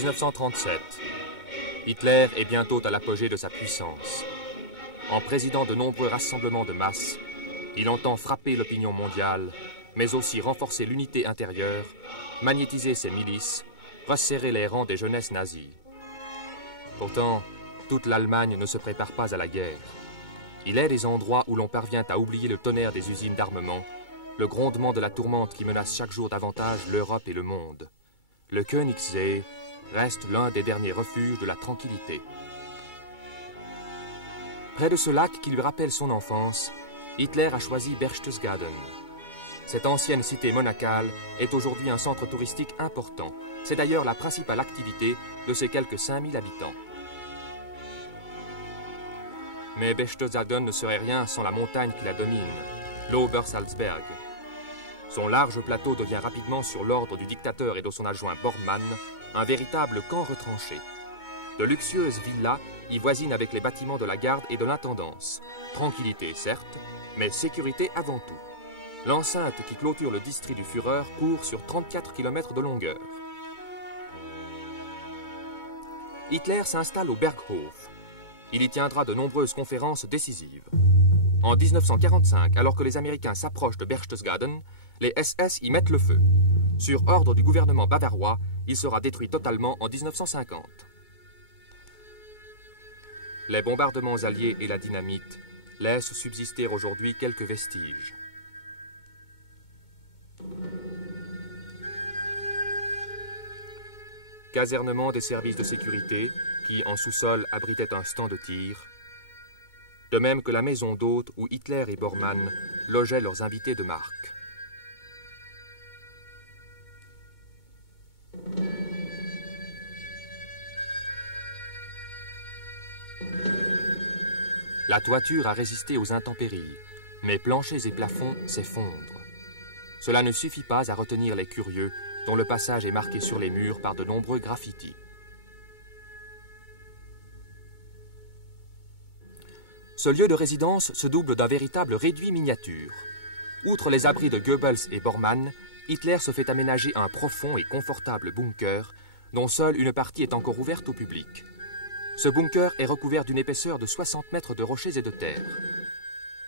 1937. Hitler est bientôt à l'apogée de sa puissance. En présidant de nombreux rassemblements de masse, il entend frapper l'opinion mondiale, mais aussi renforcer l'unité intérieure, magnétiser ses milices, resserrer les rangs des jeunesses nazies. Pourtant, toute l'Allemagne ne se prépare pas à la guerre. Il est des endroits où l'on parvient à oublier le tonnerre des usines d'armement, le grondement de la tourmente qui menace chaque jour davantage l'Europe et le monde. Le Königssee reste l'un des derniers refuges de la tranquillité. Près de ce lac qui lui rappelle son enfance, Hitler a choisi Berchtesgaden. Cette ancienne cité monacale est aujourd'hui un centre touristique important. C'est d'ailleurs la principale activité de ses quelques 5000 habitants. Mais Berchtesgaden ne serait rien sans la montagne qui la domine, l'Obersalzberg. Son large plateau devient rapidement, sur l'ordre du dictateur et de son adjoint Bormann, un véritable camp retranché. De luxueuses villas y voisinent avec les bâtiments de la garde et de l'intendance. Tranquillité, certes, mais sécurité avant tout. L'enceinte qui clôture le district du Führer court sur 34 km de longueur. Hitler s'installe au Berghof. Il y tiendra de nombreuses conférences décisives. En 1945, alors que les Américains s'approchent de Berchtesgaden, les SS y mettent le feu. Sur ordre du gouvernement bavarois, il sera détruit totalement en 1950. Les bombardements alliés et la dynamite laissent subsister aujourd'hui quelques vestiges. Casernement des services de sécurité qui, en sous-sol, abritaient un stand de tir, de même que la maison d'hôtes où Hitler et Bormann logeaient leurs invités de marque. La toiture a résisté aux intempéries, mais planchers et plafonds s'effondrent. Cela ne suffit pas à retenir les curieux, dont le passage est marqué sur les murs par de nombreux graffitis. Ce lieu de résidence se double d'un véritable réduit miniature. Outre les abris de Goebbels et Bormann, Hitler se fait aménager un profond et confortable bunker, dont seule une partie est encore ouverte au public. Ce bunker est recouvert d'une épaisseur de 60 mètres de rochers et de terre.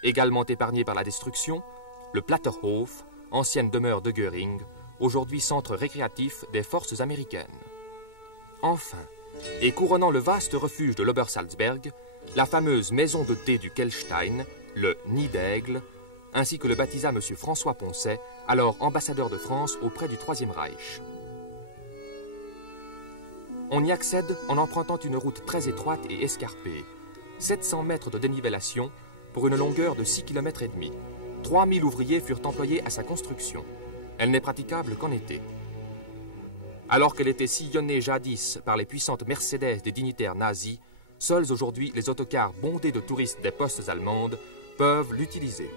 Également épargné par la destruction, le Platterhof, ancienne demeure de Göring, aujourd'hui centre récréatif des forces américaines. Enfin, et couronnant le vaste refuge de l'Obersalzberg, la fameuse maison de thé du Kelstein, le Nid d'Aigle, ainsi que le baptisa M. François Poncet, alors ambassadeur de France auprès du Troisième Reich. On y accède en empruntant une route très étroite et escarpée, 700 mètres de dénivellation pour une longueur de 6,5 km. 3000 ouvriers furent employés à sa construction. Elle n'est praticable qu'en été. Alors qu'elle était sillonnée jadis par les puissantes Mercedes des dignitaires nazis, seuls aujourd'hui les autocars bondés de touristes des postes allemandes peuvent l'utiliser.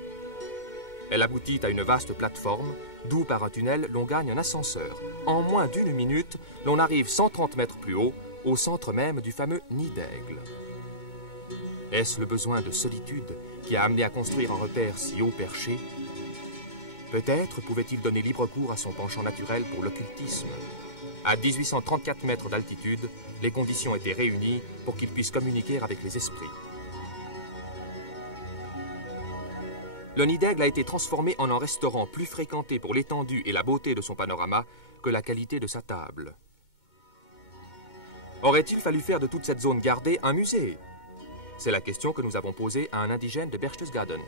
Elle aboutit à une vaste plateforme, d'où par un tunnel l'on gagne un ascenseur. En moins d'une minute, l'on arrive 130 mètres plus haut, au centre même du fameux Nid d'Aigle. Est-ce le besoin de solitude qui a amené à construire un repère si haut perché? Peut-être pouvait-il donner libre cours à son penchant naturel pour l'occultisme. À 1834 mètres d'altitude, les conditions étaient réunies pour qu'il puisse communiquer avec les esprits. Le Nid d'Aigle a été transformé en un restaurant plus fréquenté pour l'étendue et la beauté de son panorama que la qualité de sa table. Aurait-il fallu faire de toute cette zone gardée un musée? C'est la question que nous avons posée à un indigène de Berchtesgaden.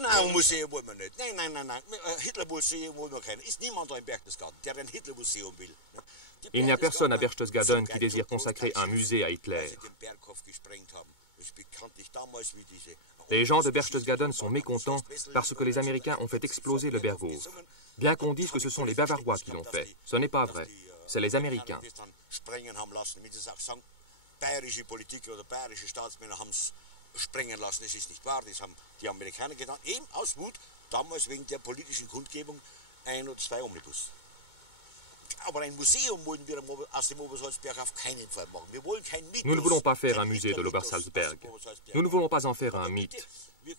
Nou, een museum wil men niet. Nee. Hitlermuseum wil men geen. Er is niemand in Berchtesgaden die een Hitlermuseum wil. Il n'y a personne à Berchtesgaden qui désire consacrer un musée à Hitler. Les gens de Berchtesgaden sont mécontents parce que les Américains ont fait exploser le Berghof. Bien qu'on dise que ce sont les Bavarois qui l'ont fait, ce n'est pas vrai. C'est les Américains. Bayerische Politiker oder bayerische Staatsmänner haben es sprengen lassen. Es ist nicht wahr. Das haben die Amerikaner getan. Eben aus Wut, damals wegen der politischen Kundgebung 1 oder 2 Omnibus. Aber ein Museum wollen wir aus dem Obersalzberg auf keinen Fall machen. Wir wollen kein Mythos. Nous ne voulons pas faire un musée de l'Obersalzberg. Nous ne voulons pas en faire un mythe.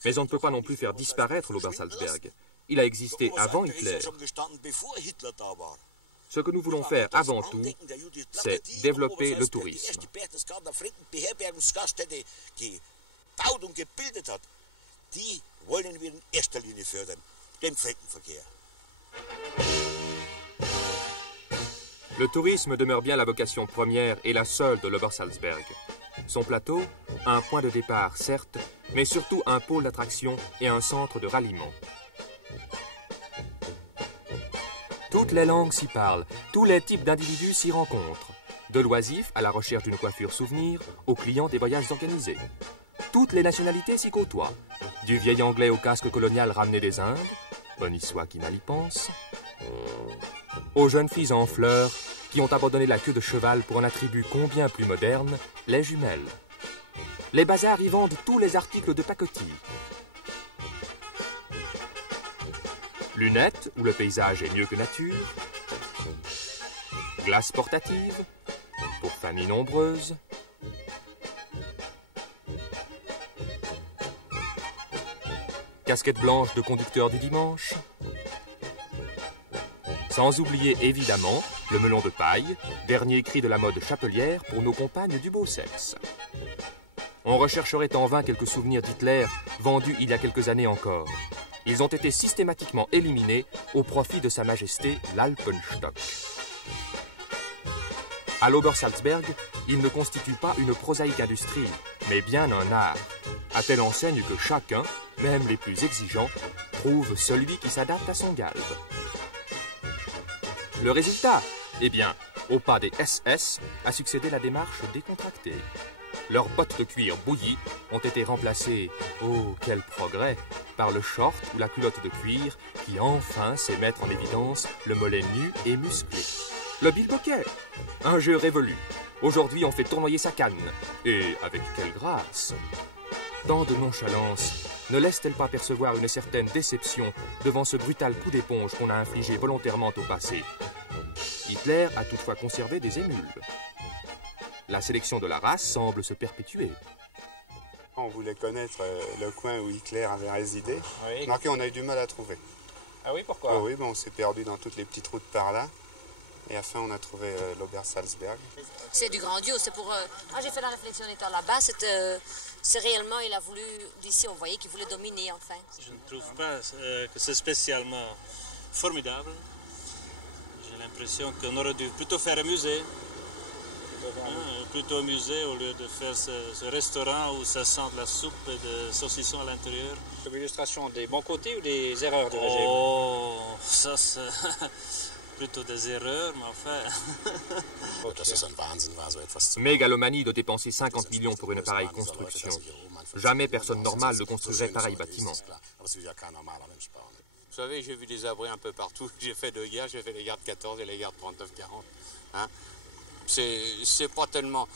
Mais on ne peut pas non plus faire disparaître l'Obersalzberg. Il a existé avant Hitler. Ce que nous voulons faire avant tout, c'est développer le tourisme. Le tourisme demeure bien la vocation première et la seule de l'Obersalzberg. Son plateau, un point de départ certes, mais surtout un pôle d'attraction et un centre de ralliement. Toutes les langues s'y parlent, tous les types d'individus s'y rencontrent. De l'oisif à la recherche d'une coiffure souvenir, aux clients des voyages organisés. Toutes les nationalités s'y côtoient, du vieil anglais au casque colonial ramené des Indes, on y soit qui mal y pense, aux jeunes filles en fleurs qui ont abandonné la queue de cheval pour un attribut combien plus moderne, les jumelles. Les bazars y vendent tous les articles de pacotille. Lunettes, où le paysage est mieux que nature. Glace portative, pour familles nombreuses. Casquette blanche de conducteur du dimanche. Sans oublier évidemment le melon de paille, dernier cri de la mode chapelière pour nos compagnes du beau sexe. On rechercherait en vain quelques souvenirs d'Hitler vendus il y a quelques années encore. Ils ont été systématiquement éliminés au profit de Sa Majesté l'Alpenstock. À l'Obersalzberg, il ne constitue pas une prosaïque industrie, mais bien un art, à telle enseigne que chacun, même les plus exigeants, trouve celui qui s'adapte à son galbe. Le résultat, eh bien, au pas des SS a succédé la démarche décontractée. Leurs bottes de cuir bouillies ont été remplacées, oh quel progrès, par le short ou la culotte de cuir qui enfin sait mettre en évidence le mollet nu et musclé. Le bilboquet, un jeu révolu. Aujourd'hui on fait tournoyer sa canne. Et avec quelle grâce! Tant de nonchalance ne laisse-t-elle pas percevoir une certaine déception devant ce brutal coup d'éponge qu'on a infligé volontairement au passé? Hitler a toutefois conservé des émules. La sélection de la race semble se perpétuer. On voulait connaître le coin où Hitler avait résidé. Oui. Marqué, on a eu du mal à trouver. Ah oui, pourquoi? Oh oui, on s'est perdu dans toutes les petites routes par là. Et à la fin, on a trouvé l'Obersalzberg. C'est du grandiose. C'est pour. J'ai fait la réflexion étant là-bas. C'est réellement, il a voulu. D'ici, on voyait qu'il voulait dominer, enfin. Je ne trouve pas que c'est spécialement formidable. J'ai l'impression qu'on aurait dû plutôt faire un musée. Plutôt un musée au lieu de faire ce restaurant où ça sent de la soupe et de saucisson à l'intérieur. C'est l'illustration des bons côtés ou des erreurs du régime? Oh, ça c'est plutôt des erreurs, mais enfin... Mégalomanie de dépenser 50 millions pour une pareille construction. Jamais personne normale ne construirait pareil bâtiment. Vous savez, j'ai vu des abris un peu partout. J'ai fait deux guerres, j'ai fait les guerres de 14 et les guerres de 39-40. Hein? C'est pas tellement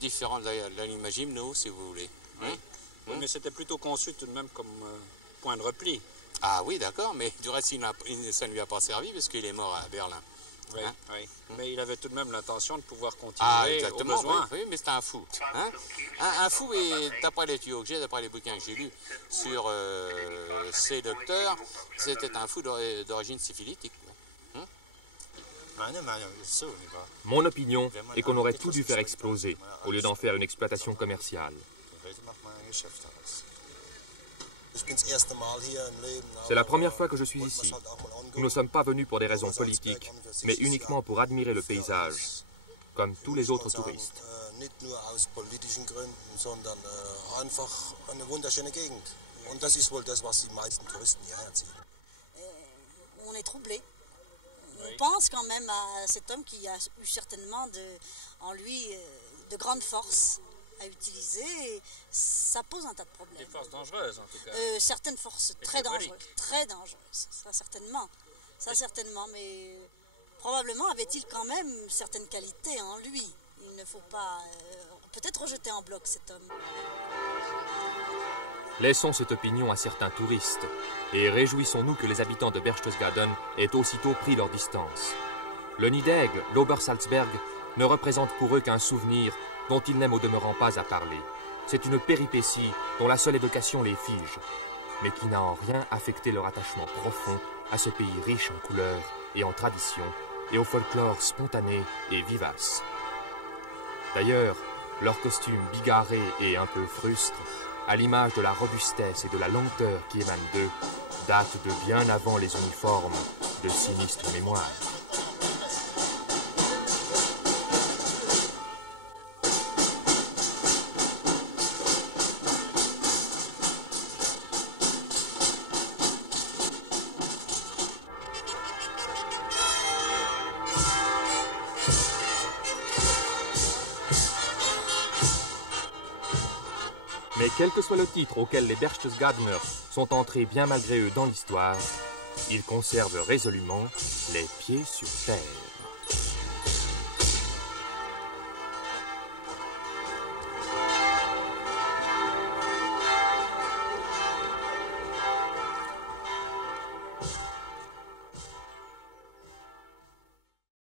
différent de l'anima gymno, si vous voulez. Hein? Oui, mais c'était plutôt conçu tout de même comme point de repli. Ah oui, d'accord, mais du reste, ça ne lui a pas servi parce qu'il est mort à Berlin. Oui, Hein? oui. Mais il avait tout de même l'intention de pouvoir continuer Ah, au exactement, besoin. oui, mais c'était un fou. Hein? Un fou, et d'après les tuyaux que j'ai, d'après les bouquins que j'ai lus sur ces docteurs, c'était un fou d'origine syphilitique. Mon opinion est qu'on aurait tout dû faire exploser, au lieu d'en faire une exploitation commerciale. C'est la première fois que je suis ici. Nous ne sommes pas venus pour des raisons politiques, mais uniquement pour admirer le paysage, comme tous les autres touristes. On est troublé. On pense quand même à cet homme qui a eu certainement en lui de grandes forces à utiliser. Et ça pose un tas de problèmes. Des forces dangereuses, en tout cas. Certaines forces très dangereuses, ça certainement, mais probablement avait-il quand même certaines qualités en lui. Il ne faut pas peut-être rejeter en bloc cet homme. Laissons cette opinion à certains touristes et réjouissons-nous que les habitants de Berchtesgaden aient aussitôt pris leur distance. Le nid d'aigle, l'Obersalzberg, ne représente pour eux qu'un souvenir dont ils n'aiment au demeurant pas à parler. C'est une péripétie dont la seule évocation les fige, mais qui n'a en rien affecté leur attachement profond à ce pays riche en couleurs et en traditions et au folklore spontané et vivace. D'ailleurs, leurs costumes bigarrés et un peu frustres, à l'image de la robustesse et de la lenteur qui émanent d'eux, datent de bien avant les uniformes de sinistre mémoire. Mais quel que soit le titre auquel les Berchtesgadener sont entrés bien malgré eux dans l'histoire, ils conservent résolument les pieds sur terre.